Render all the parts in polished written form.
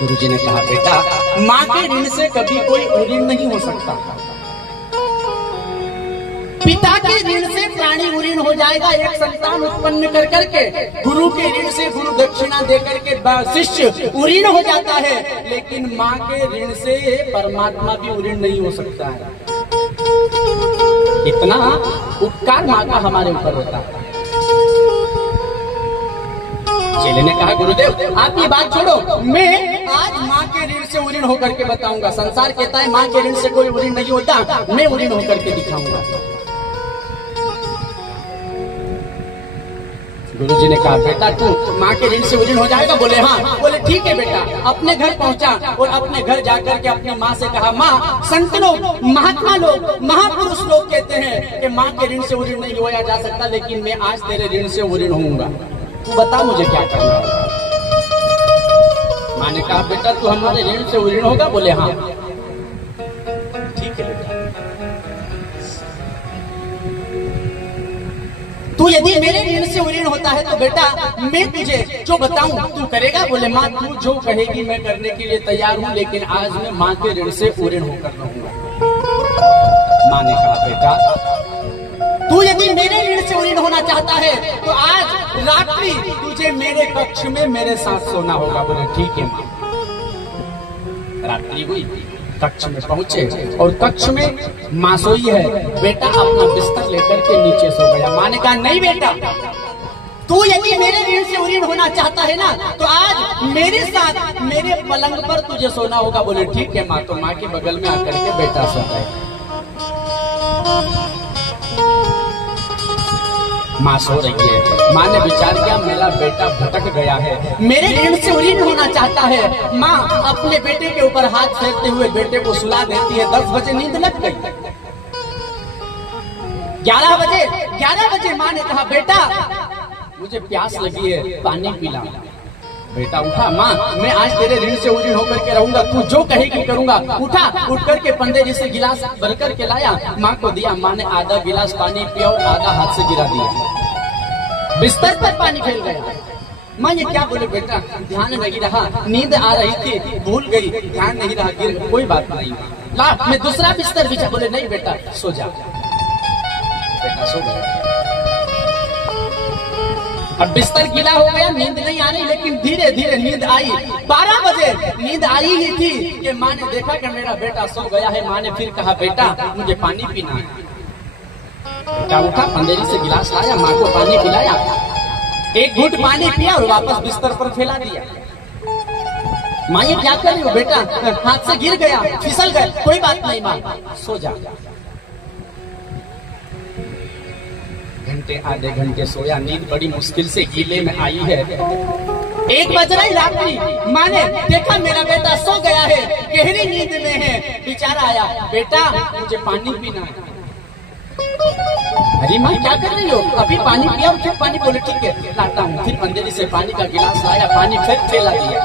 गुरुजी ने कहा बेटा, माँ के ऋण से कभी कोई ऋण नहीं हो सकता। पिता के ऋण से प्राणी ऋण हो जाएगा, एक संतान उत्पन्न कर करके। गुरु के ऋण से गुरु दक्षिणा दे करके शिष्य ऋण हो जाता है, लेकिन माँ के ऋण से परमात्मा भी ऋण नहीं हो सकता है। इतना उपकार माँ का हमारे ऊपर होता है। चेले ने कहा गुरुदेव आप ये बात छोड़ो, मैं आज माँ के ऋण से ऋण होकर के बताऊंगा। संसार कहता है माँ के ऋण से कोई ऋण नहीं होता, मैं ऋण होकर के दिखाऊंगा। गुरुजी ने कहा बेटा तू माँ के ऋण से ऋण हो जाएगा? बोले हाँ। बोले ठीक है बेटा। अपने घर पहुंचा और अपने घर जाकर के अपनी माँ से कहा, माँ संत लोग, महात्मा लोग, महापुरुष लोग कहते हैं कि माँ के ऋण से ऋण नहीं होया जा सकता, लेकिन मैं आज तेरे ऋण से ऋण होऊंगा। तू बता मुझे क्या करना है। माँ ने कहा बेटा तू हमारे ऋण से ऋण होगा? बोले हाँ। ठीक है बेटा, तू यदि मेरे ऋण से ऋण होता है तो बेटा मैं तुझे जो बताऊं तू करेगा? बोले माँ तू जो कहेगी मैं करने के लिए तैयार हूं, लेकिन आज मैं माँ के ऋण से ऋण होकर रहूंगा। माँ ने कहा बेटा तू यदि मेरे ऋण से ऋण होना चाहता है तो आज रात्रि तुझे मेरे कक्ष में मेरे साथ सोना होगा। बोले ठीक है माँ। रात्रि हुई, कक्ष में पहुंचे और कक्ष में माँ सोई है। बेटा अपना बिस्तर लेकर के नीचे सो गया। माँ ने कहा नहीं बेटा, तू यदि मेरे ऋण से ऋण होना चाहता है ना तो आज मेरे साथ मेरे पलंग पर तुझे सोना होगा। बोले ठीक है माँ। तो माँ के बगल में आकर के बेटा सो गए। माँ सो रही है। माँ ने विचार किया मेरा बेटा भटक गया है, मेरे ऋण से ऋण होना चाहता है। माँ अपने बेटे के ऊपर हाथ फेरते हुए बेटे को सुला देती है। 10 बजे नींद लग गई। 11 बजे माँ ने कहा बेटा मुझे प्यास लगी है, पानी पिला। बेटा उठा। माँ मैं आज तेरे ऋण से ऋण होकर के रहूंगा, तू जो कहेगी करूंगा। उठा, उठ करके पंडित जी से गिलास भर करके लाया, माँ को दिया। माँ ने आधा गिलास पानी पिया और आधा हाथ से गिरा दिया। बिस्तर पर पानी फैल गया। माँ ये क्या? बोले बेटा ध्यान नहीं रहा, नींद आ रही थी, भूल गई, ध्यान नहीं रहा, गिर। कोई बात नहीं, ला मैं दूसरा बिस्तर बिछा। बोले नहीं बेटा सो जा। बेटा सो गया। अब बिस्तर गीला हो गया, नींद नहीं आ रही, लेकिन धीरे धीरे नींद आई। 12 बजे नींद आई ही थी कि माँ ने देखा कि मेरा बेटा सो गया है। माँ ने फिर कहा बेटा मुझे पानी पीना है। बेटा उठा, पंडित जी से गिलास लाया, माँ को पानी पिलाया। एक घूंट पानी पिया और वापस बिस्तर पर फैला दिया। माँ ये क्या कर रही हो? बेटा हाथ से गिर गया, फिसल गए। कोई बात नहीं माँ, सो जा। घंटे आधे घंटे सोया, नींद बड़ी मुश्किल से गीले में आई है। 1 बज रही रात्रि। माँ ने देखा मेरा बेटा सो गया है, गहरी नींद में है। विचार आया बेटा मुझे पानी पीना है। अरे माँ क्या कर रही हो? अभी पानी पिया और फिर पानी? बोले ठीक है लाता हूँ। फिर पंडित जी से पानी का गिलास लाया, पानी फिर फैला दिया।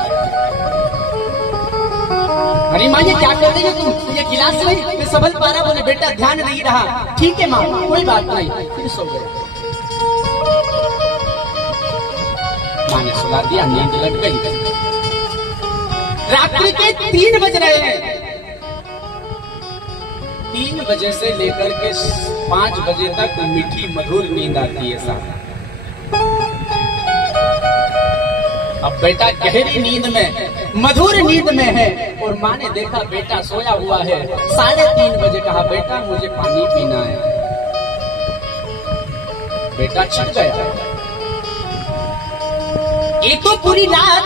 अरे माँ ये क्या कर रही हो तुम? ये गिलास नहीं मैं संभल पा रहा। बोले बेटा ध्यान नहीं रहा। ठीक है माँ कोई बात नहीं। फिर सो गए। माँ ने सुला दिया, नींद लग गई। रात्रि के 3 बज रहे हैं। 3 बजे से लेकर के 5 बजे तक मीठी मधुर नींद आती है साहब। अब बेटा गहरी नींद में, मधुर नींद में है और माँ ने देखा बेटा सोया हुआ है। 3:30 बजे कहा बेटा मुझे पानी पीना है। बेटा छिप गया। एक तो पूरी रात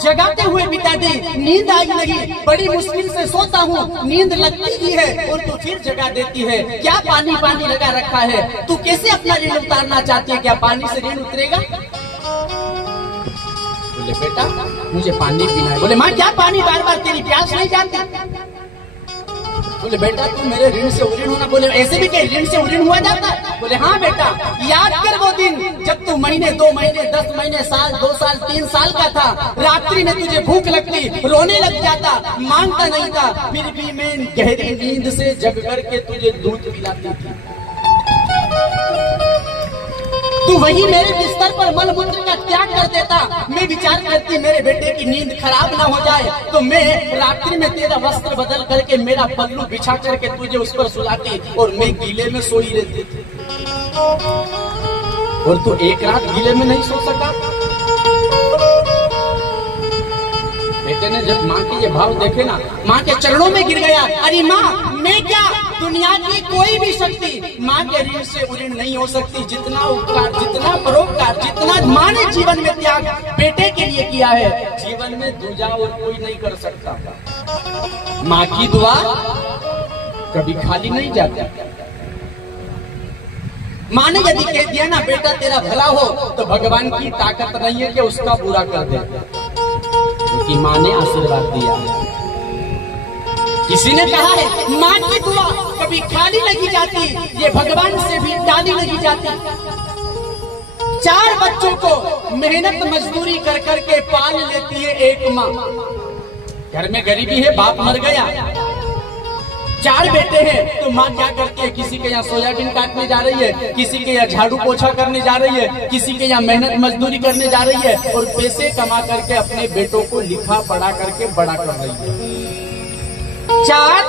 जगाते हुए बिता दी, नींद आई नहीं, बड़ी मुश्किल से सोता हूँ, नींद लगती ही है और तू फिर जगा देती है। क्या पानी पानी लगा रखा है? तू कैसे अपना ऋण उतारना चाहती है? क्या पानी से ऋण उतरेगा? बोले बेटा मुझे पानी पीना है। बोले माँ क्या पानी? बार बार तेरी प्यास नहीं जाती? बोले बेटा तू मेरे ऋण से ऋण होना। बोले ऐसे भी कहीं ऋण से ऋण हुआ जाता? बोले हाँ बेटा याद कर वो दिन जब तू महीने 2 महीने 10 महीने साल 2 साल 3 साल का था। रात्रि में तुझे भूख लगती, रोने लग जाता, मांगता नहीं था, फिर भी मैं गहरी नींद से जग करके तुझे दूध पिलाती थी। तू वही मेरे बिस्तर पर मलमूत्र का त्याग कर देता। मैं विचार करती मेरे बेटे की नींद खराब ना हो जाए, तो मैं रात्रि में तेरा वस्त्र बदल करके मेरा पल्लू बिछा करके तुझे उस पर सुलाती और मैं गीले में सोई रहती थी। और तू एक रात गीले में नहीं सो सका। बेटे ने जब माँ के ये भाव देखे ना, माँ के चरणों में गिर गया। अरे माँ, मैं क्या, दुनिया की कोई भी शक्ति माँ के ऋण से उऋण नहीं हो सकती। जितना उपकार, जितना परोपकार, जितना माँ ने जीवन में त्याग बेटे के लिए किया है, जीवन में दूजा और कोई नहीं कर सकता। माँ की दुआ कभी खाली नहीं जाती। माँ ने यदि कह दिया ना बेटा तेरा भला हो, तो भगवान की ताकत नहीं है कि उसका बुरा कर दे, क्योंकि माँ ने आशीर्वाद दिया। किसी ने कहा है माँ की दुआ कभी खाली नहीं जाती, ये भगवान से भी टाली नहीं जाती। 4 बच्चों को मेहनत मजदूरी कर करके पाल लेती है एक माँ। घर में गरीबी है, बाप मर गया, 4 बेटे हैं, तो माँ क्या करती है, किसी के यहाँ सोयाबीन काटने जा रही है, किसी के यहाँ झाड़ू पोछा करने जा रही है, किसी के यहाँ मेहनत मजदूरी करने जा रही है और पैसे कमा करके अपने बेटों को लिखा पढ़ा करके बड़ा कर रही है। 4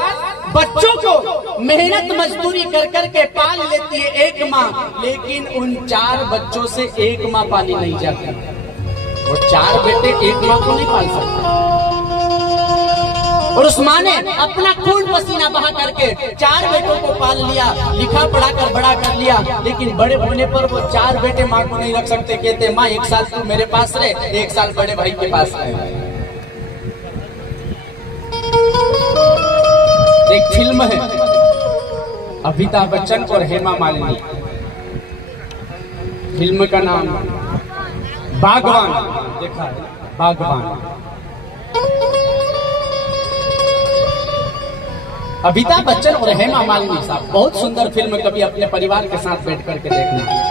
बच्चों को मेहनत मजदूरी कर करके पाल लेती है एक माँ, लेकिन उन 4 बच्चों से एक माँ पाली नहीं जाती। वो 4 बेटे एक माँ को नहीं पाल सकते। और उस माँ ने अपना खून पसीना बहा करके 4 बेटों को पाल लिया, लिखा पढ़ा कर बड़ा कर लिया। लेकिन बड़े होने पर वो 4 बेटे माँ को नहीं रख सकते। कहते माँ 1 साल तू मेरे पास रहे, 1 साल बड़े भाई के पास रहे। एक फिल्म है अमिताभ बच्चन और हेमा मालिनी, फिल्म का नाम बागवान, देखा है बागवान। अमिताभ बच्चन और हेमा मालिनी साहब, बहुत सुंदर फिल्म, कभी अपने परिवार के साथ बैठ करके देखना।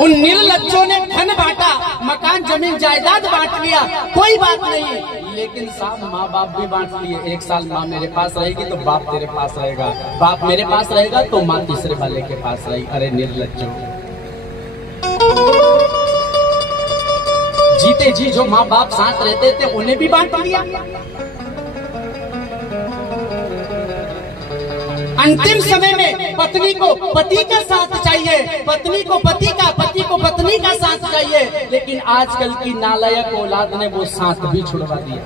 उन निर्लज्जों ने धन बांटा, मकान जमीन जायदाद बांट लिया, कोई बात नहीं, लेकिन साहब माँ बाप भी बांट लिए। 1 साल माँ मेरे पास रहेगी तो बाप तेरे पास रहेगा, बाप मेरे पास रहेगा तो माँ तीसरे वाले के पास रहेगी। अरे निर्लज्जों, जीते जी जो माँ बाप साथ रहते थे उन्हें भी बांट लिया। अंतिम समय में पत्नी को पति का साथ चाहिए, पत्नी को पति का, पति को पत्नी का साथ चाहिए, लेकिन आजकल की नालायक औलाद ने वो साथ भी छुड़वा दिया।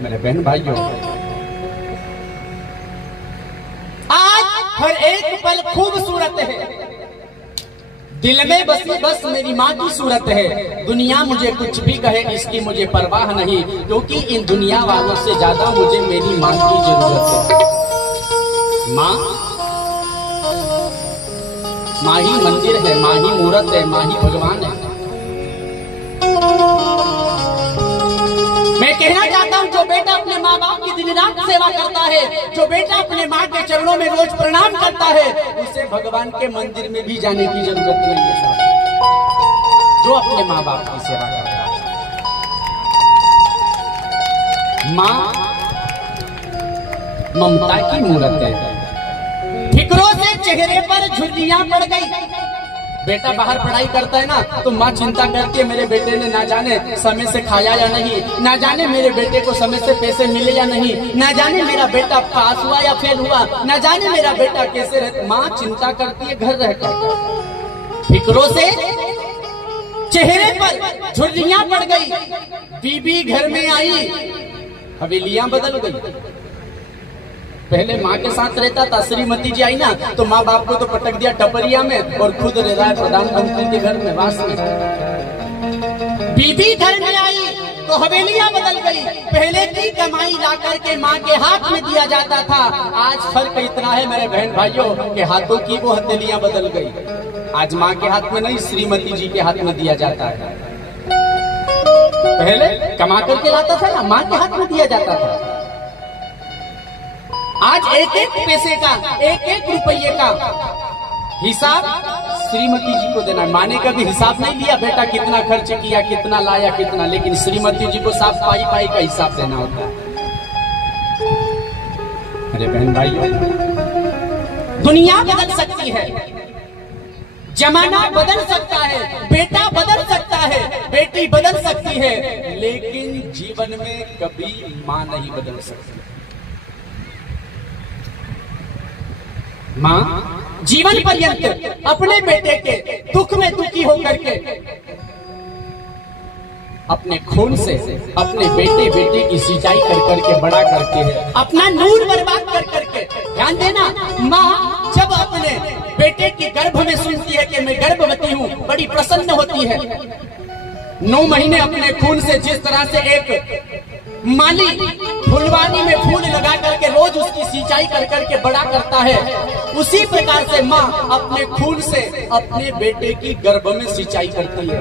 मेरे बहन भाइयों, आज हर एक पल खूबसूरत है, दिल में बसी बस मेरी माँ की सूरत है। दुनिया मुझे कुछ भी कहे इसकी मुझे परवाह नहीं, क्योंकि इन दुनिया वालों से ज्यादा मुझे मेरी माँ की जरूरत है। माँ, माँ ही मंदिर है, माँ ही मूर्त है, माँ ही भगवान है। मैं कहना चाहता हूँ, जो बेटा अपने माँ बाप की दिन रात सेवा करता है, जो बेटा अपने माँ के चरणों में रोज प्रणाम करता है, उसे भगवान के मंदिर में भी जाने की जरूरत नहीं है साहब। जो अपने माँ बाप की सेवा करता है, माँ ममता की मूर्त है। फिक्रों से चेहरे पर झुर्रियां पड़ गई। बेटा बाहर पढ़ाई करता है ना, तो माँ चिंता करती है मेरे बेटे ने ना जाने समय से खाया या नहीं, ना जाने मेरे बेटे को समय से पैसे मिले या नहीं, ना जाने मेरा बेटा पास हुआ या फेल हुआ, ना जाने मेरा बेटा कैसे रहता। माँ चिंता करती है घर रहकर। फिक्रों से चेहरे पर झुर्रियां पड़ गई। बीबी घर में आई, हवेलियां बदल गई। पहले माँ के साथ रहता था, श्रीमती जी आई ना तो माँ बाप को तो पटक दिया टपरिया में और खुद रह रहा है प्रधानमंत्री के घर में वास में। बीबी घर में आई तो हवेलियां बदल गई। पहले की कमाई ला करके माँ के हाथ में दिया जाता था, आज फर्क इतना है मेरे बहन भाइयों के हाथों की वो हथेलियां बदल गई। आज माँ के हाथ में नहीं, श्रीमती जी के हाथ में दिया जाता है। पहले कमा करके लाता था ना, माँ के हाथ में दिया जाता था। आज एक एक पैसे का, एक एक रुपये का हिसाब श्रीमती जी को देना है। माँ ने कभी हिसाब नहीं लिया बेटा कितना खर्च किया, कितना लाया, कितना, लेकिन श्रीमती जी को साफ पाई पाई का हिसाब देना होता मेरे बहन भाइयों, दुनिया बदल सकती है, जमाना बदल सकता है, बेटा बदल सकता है, बेटी बदल सकती है, लेकिन जीवन में कभी मां नहीं बदल सकती। मां जीवन पर्यंत अपने बेटे के दुख में दुखी होकर के अपने खून से अपने बेटे बेटे की सिंचाई कर करके बड़ा करती है, अपना नूर बर्बाद कर करके। ध्यान देना, माँ जब अपने बेटे की गर्भ में सुनती है कि मैं गर्भवती हूँ, बड़ी प्रसन्न होती है। 9 महीने अपने खून से जिस तरह से एक माली फुलवानी में फूल लगा करके रोज उसकी सिंचाई कर करके बड़ा करता है, उसी प्रकार से माँ अपने खून से अपने बेटे की गर्भ में सिंचाई करती है।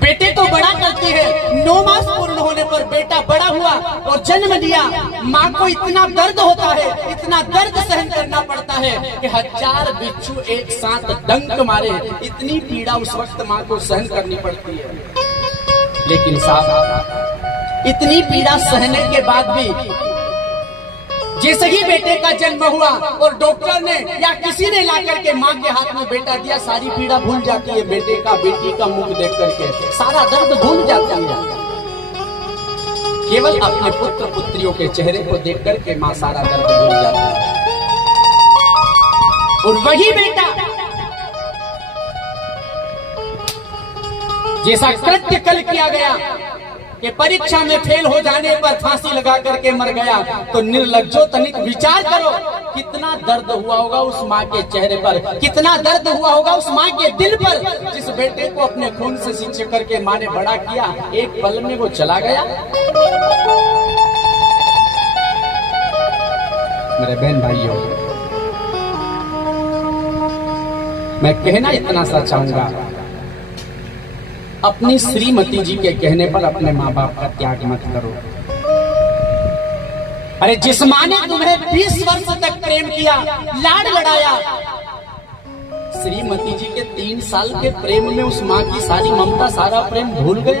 बेटे को बड़ा करती है। 9 मास पूर्ण होने पर बेटा बड़ा हुआ और जन्म लिया। माँ को इतना दर्द होता है, इतना दर्द सहन करना पड़ता है कि 1000 बिच्छू एक साथ डंक मारे, इतनी पीड़ा उस वक्त माँ को सहन करनी पड़ती है। लेकिन साहब, इतनी पीड़ा सहने के बाद भी जैसे ही बेटे का जन्म हुआ और डॉक्टर ने या किसी ने लाकर के माँ के हाथ में बेटा दिया, सारी पीड़ा भूल जाती है। बेटे का बेटी का मुख देख करके सारा दर्द भूल जाती है। केवल अपने पुत्र पुत्रियों के चेहरे को देख करके माँ सारा दर्द भूल जाती है। और वही बेटा जैसा कृत्य कल किया गया कि परीक्षा में फेल हो जाने पर फांसी लगा करके मर गया, तो निर्लज्जो तनिक विचार करो कितना दर्द हुआ होगा उस माँ के चेहरे पर, कितना दर्द हुआ होगा उस माँ के दिल पर, जिस बेटे को अपने खून से सिंच करके माँ ने बड़ा किया, एक पल में वो चला गया। मेरे बहन भाइयों, मैं कहना इतना सा चाहूंगा, अपनी श्रीमती जी के कहने पर अपने माँ बाप का त्याग मत करो। अरे जिस माँ ने तुम्हें 20 वर्ष तक प्रेम किया, लाड लड़ाया, श्रीमती जी के 3 साल के प्रेम में उस माँ की सारी ममता, सारा प्रेम भूल गए।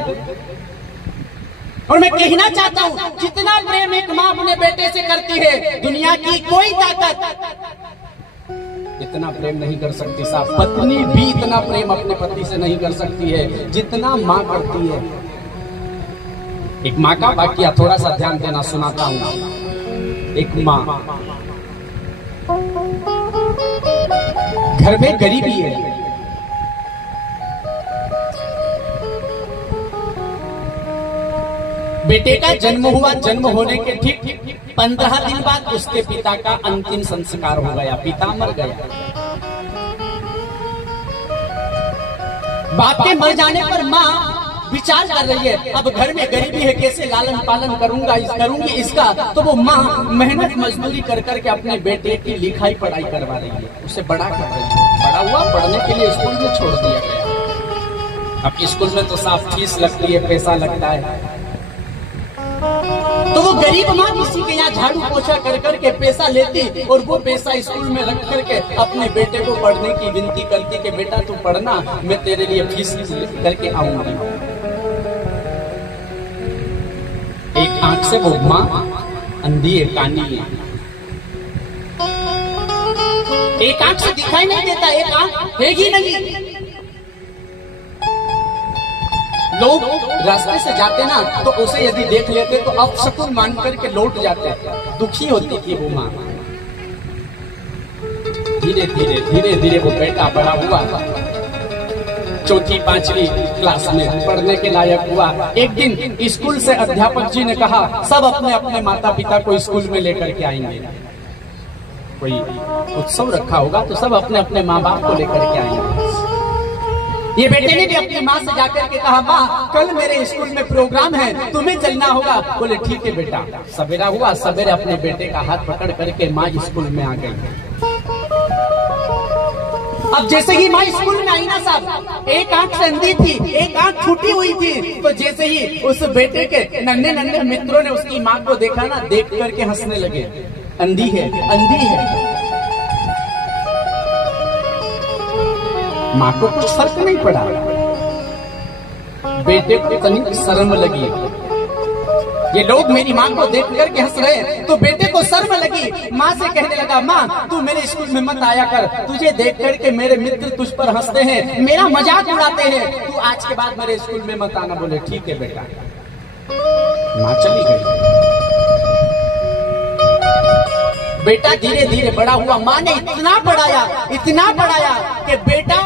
और मैं कहना चाहता हूँ, जितना प्रेम एक माँ अपने बेटे से करती है, दुनिया की कोई ताकत इतना प्रेम नहीं कर सकती। साहब, पत्नी भी इतना प्रेम अपने पति से नहीं कर सकती है जितना माँ करती है। एक माँ का वाकया थोड़ा सा ध्यान देना, सुनाता हूँ। एक माँ, घर में गरीबी है, बेटे का जन्म हुआ। जन्म होने के ठीक 15 दिन बाद उसके पिता का अंतिम संस्कार हो गया, पिता मर गया। बाप के मर जाने पर माँ विचार कर रही है, अब घर में गरीबी है, कैसे लालन पालन करूंगी इसका। तो वो माँ मेहनत मजदूरी कर करके अपने बेटे की लिखाई पढ़ाई करवा रही है, उसे बड़ा कर रही है। बड़ा हुआ, पढ़ने के लिए स्कूल में छोड़ दिया गया। अब स्कूल में तो साफ फीस लगती है, पैसा लगता है। तो वो गरीब माँ किसी के यहाँ झाड़ू पोछा कर करके पैसा लेती और वो पैसा स्कूल में रख करके अपने बेटे को पढ़ने की विनती करती कि बेटा तू पढ़ना, मैं तेरे लिए फीस करके आऊंगी। एक आंख से वो माँ अंधी है, कानी है, एक आंख से दिखाई नहीं देता, एक आंख है ही नहीं। लोग रास्ते से जाते ना तो उसे यदि देख लेते तो अपशकुन मान करके लौट जाते। दुखी होती थी वो माँ। धीरे धीरे धीरे धीरे वो बेटा बड़ा हुआ, 4ठी 5वीं क्लास में पढ़ने के लायक हुआ। एक दिन स्कूल से अध्यापक जी ने कहा, सब अपने अपने माता पिता को स्कूल में लेकर के आएंगे। कोई उत्सव रखा होगा तो सब अपने अपने माँ बाप को लेकर के आएंगे। ये बेटे ने भी अपनी माँ से जाकर के कहा, माँ कल मेरे स्कूल में प्रोग्राम है, तुम्हें चलना होगा। बोले ठीक है बेटा। सवेरा हुआ, सवेरे अपने बेटे का हाथ पकड़ करके माँ स्कूल में आ गई। अब जैसे ही माँ स्कूल में आई ना साहब, एक आंख से अंधी थी, एक आंख छूटी हुई थी। तो जैसे ही उस बेटे के नन्हे नन्हे मित्रों ने उसकी माँ को देखा ना, देख करके हंसने लगे। अंधी है, अंधी है। माँ को कुछ फर्क नहीं पड़ा, बेटे को तनिक शर्म लगी। ये लोग मेरी माँ को देख करके हंस रहे हैं, तो बेटे को शर्म लगी। माँ से कहने लगा, माँ तू मेरे स्कूल में मत आया कर, तुझे देख करके मेरे मित्र तुझ पर हंसते हैं, मेरा मजाक उड़ाते हैं, तू आज के बाद मेरे स्कूल में मत आना। बोले ठीक है बेटा। माँ चली गई। बेटा धीरे धीरे बड़ा हुआ। माँ ने इतना पढ़ाया कि बेटा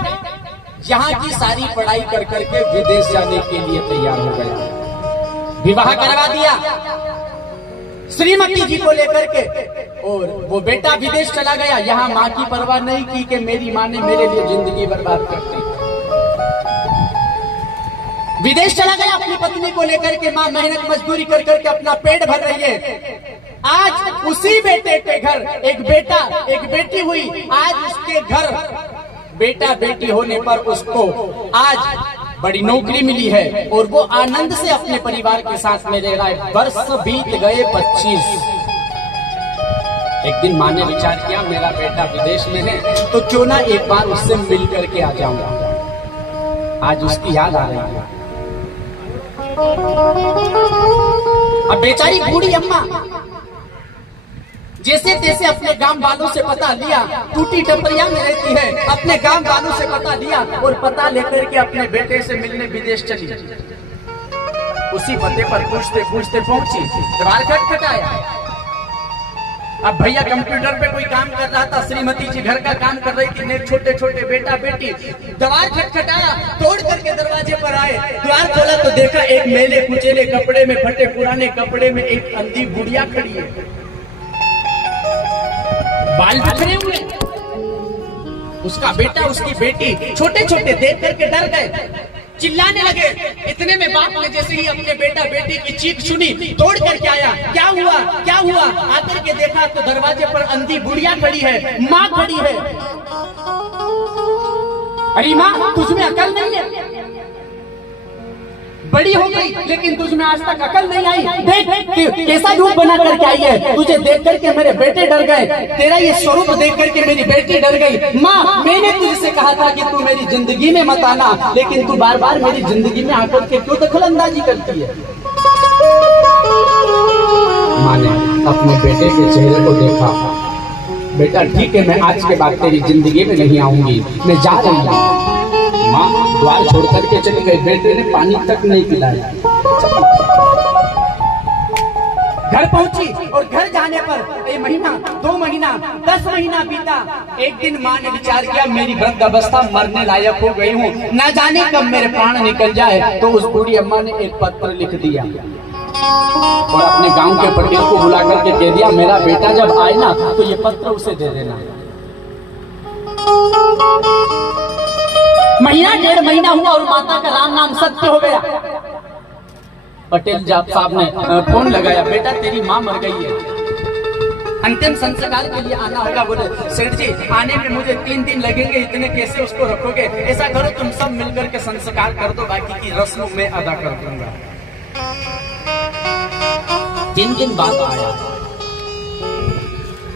यहाँ की सारी पढ़ाई कर करके विदेश जाने के लिए तैयार हो गया। विवाह करवा दिया श्रीमती जी को लेकर के, और वो बेटा विदेश चला गया। यहाँ माँ की परवाह नहीं की कि मेरी माँ ने मेरे लिए जिंदगी बर्बाद कर दी। विदेश चला गया अपनी पत्नी को लेकर के। माँ मेहनत मजदूरी कर करके अपना पेट भर रही है। आज उसी बेटे के घर एक बेटा एक बेटी हुई। आज उसके घर बेटा बेटी होने पर उसको आज बड़ी नौकरी मिली है और वो आनंद से अपने परिवार के साथ में रह रहा है। वर्ष बीत गए 25। एक दिन माँ ने विचार किया, मेरा बेटा विदेश में है तो क्यों ना एक बार उससे मिल करके आ जाऊंगा। आज उसकी याद आ रही है। अब बेचारी बूढ़ी अम्मा जैसे तैसे अपने गांव वालों से पता लिया, टूटी टपरिया में रहती है, अपने गांव वालों से पता लिया और पता लेकर के अपने बेटे से मिलने विदेश चली। उसी पते पर पूछते पूछते पहुंची, द्वार खटखटाया। अब भैया कंप्यूटर पे कोई काम कर रहा था, श्रीमती जी घर का काम कर रही थी, छोटे छोटे बेटा बेटी। द्वार खटखटाया, तोड़ करके दरवाजे पर आए। द्वार खोला तो देखा एक मैले कुचेले कपड़े में, फटे पुराने कपड़े में एक अंधी बुढ़िया खड़ी है, बाल बिखरे हुए। उसका बेटा उसकी बेटी छोटे छोटे देख करके डर गए, चिल्लाने लगे। इतने में बाप ने जैसे ही अपने बेटा बेटी की चीख सुनी, तोड़ करके आया। क्या हुआ क्या हुआ? आकर के देखा तो दरवाजे पर अंधी बुढ़िया खड़ी है, माँ खड़ी है। अरे माँ, तुझमें अकल नहीं है? बड़ी हो गई लेकिन तुझमें आज तक अकल नहीं आई। देख कैसा रूप बना करके आई है। तुझे देख करके मेरे बेटे डर गए, तेरा ये स्वरूप देख करके मेरी बेटी डर गई। माँ, मैंने तुझसे कहा था कि तू मेरी जिंदगी में मत आना, लेकिन तू बार बार मेरी जिंदगी में आकर के क्यों दखल अंदाजी करती है? माँ ने अपने बेटे के चेहरे को देखा। बेटा ठीक है, मैं आज के बाद तेरी जिंदगी में नहीं आऊंगी, मैं जा रही हूँ। माँ द्वार छोड़ करके चली गई। बेटे ने पानी तक नहीं पिलाया। घर पहुंची और घर जाने पर 1 महीना 2 महीना 10 महीना बीता। एक दिन माँ ने विचार किया, मेरी वृद्धावस्था मरने लायक हो गई हूँ, न जाने कब मेरे प्राण निकल जाए। तो उस बूढ़ी अम्मा ने एक पत्र लिख दिया और अपने गांव के पटेल को बुला करके दे दिया, मेरा बेटा जब आए ना तो ये पत्र उसे दे देना। महीना 1.5 महीना हुआ और माता का राम नाम सत्य हो गया। पटेल साहब ने फोन लगाया, बेटा तेरी माँ मर गई है, अंतिम संस्कार के लिए आना होगा। बोले सेठ जी, आने में मुझे 3 दिन लगेंगे, इतने कैसे उसको रखोगे? ऐसा करो तुम सब मिलकर के संस्कार कर दो, बाकी की रस्म मैं अदा कर दूंगा। 3 दिन बाद आया,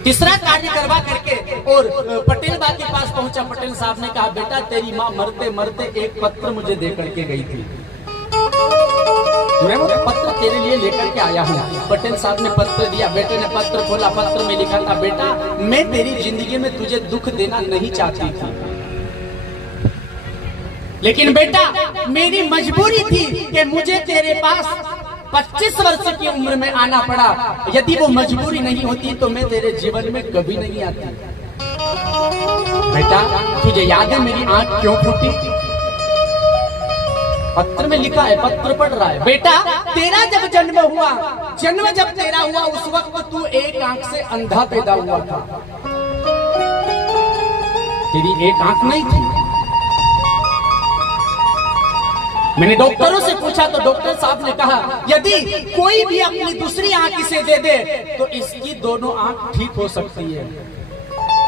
तीसरा कार्य करवा करके और पटेल बा के पास पहुंचा। पटेल साहब ने कहा, बेटा तेरी माँ मरते मरते एक पत्र मुझे दे करके गई थी, मैं वो पत्र तेरे लिए लेकर के आया हूँ। पटेल साहब ने पत्र दिया। बेटे ने पत्र खोला, पत्र में लिखा था, बेटा मैं तेरी जिंदगी में तुझे दुख देना नहीं चाहती थी, लेकिन बेटा मेरी मजबूरी थी कि मुझे तेरे पास 25 वर्ष की उम्र में आना पड़ा। यदि वो मजबूरी नहीं होती तो मैं तेरे जीवन में कभी नहीं आती। बेटा तुझे याद है मेरी आंख क्यों फूटी? पत्र में लिखा है, पत्र पढ़ रहा है। बेटा तेरा जब जन्म हुआ, जन्म जब तेरा हुआ उस वक्त तू एक आंख से अंधा पैदा हुआ था, तेरी एक आंख नहीं थी। मैंने डॉक्टरों से पूछा तो डॉक्टर साहब ने कहा, यदि कोई भी अपनी दूसरी आंख इसे दे दे तो इसकी दोनों आंख ठीक हो सकती है।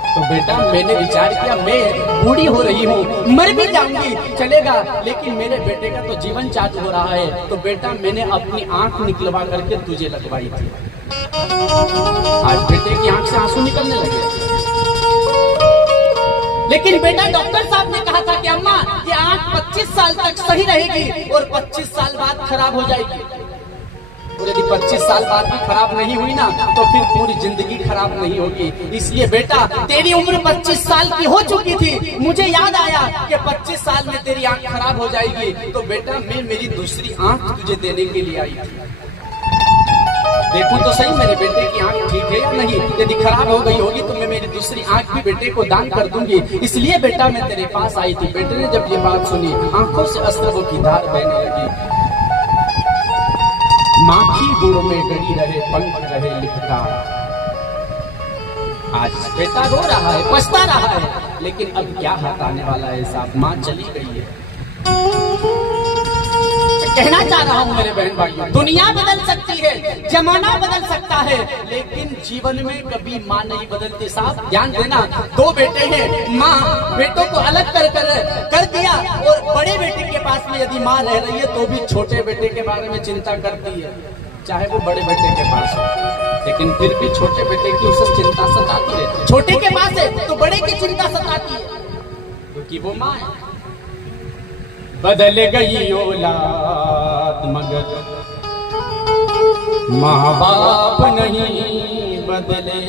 तो बेटा मैंने विचार किया, मैं बूढ़ी हो रही हूँ, मर भी जाऊंगी चलेगा, लेकिन मेरे बेटे का तो जीवन चालू हो रहा है। तो बेटा मैंने अपनी आंख निकलवा करके तुझे लगवाई थी। आज बेटे की आंख से आंसू निकलने लगे। लेकिन बेटा डॉक्टर साहब ने कहा था कि अम्मा ये आंख 25 साल तक सही रहेगी और 25 साल बाद खराब हो जाएगी। और यदि 25 साल बाद भी खराब नहीं हुई ना तो फिर पूरी जिंदगी खराब नहीं होगी। इसलिए बेटा तेरी उम्र 25 साल की हो चुकी थी, मुझे याद आया कि 25 साल में तेरी आंख खराब हो जाएगी, तो बेटा मैं मेरी दूसरी आंख तुझे देने के लिए आई थी। देखूं तो सही मेरे बेटे की आंख ठीक है या नहीं, यदि खराब हो गई होगी तो मैं मेरी दूसरी आंख भी बेटे को दान कर दूंगी, इसलिए बेटा मैं तेरे पास आई थी। बेटे ने जब ये बात सुनी आंखों से अश्रु की धार बहने लगी। माखी गुड़ में गड़ी रहे पंख रहे लिखता। आज बेटा रो रहा है, पछता रहा है, लेकिन अब क्या हाथ आने वाला है साहब, माँ चली गई है। कहना चाह रहा हूं मेरे बहन भाइयों, दुनिया बदल सकती है, जमाना बदल सकता है, लेकिन जीवन में कभी माँ नहीं बदलती साहब। ध्यान देना, दो बेटे हैं, माँ बेटों को अलग कर दिया, और बड़े बेटे के पास में यदि माँ रह रही है तो भी छोटे बेटे के बारे में चिंता करती है, चाहे वो बड़े बेटे के पास हो, लेकिन फिर भी छोटे बेटे की उसे चिंता सताती है। छोटे के पास है तो बड़े की चिंता सताती है, क्योंकि वो माँ है। बदल गई औलाद मगर माँ बाप नहीं बदले।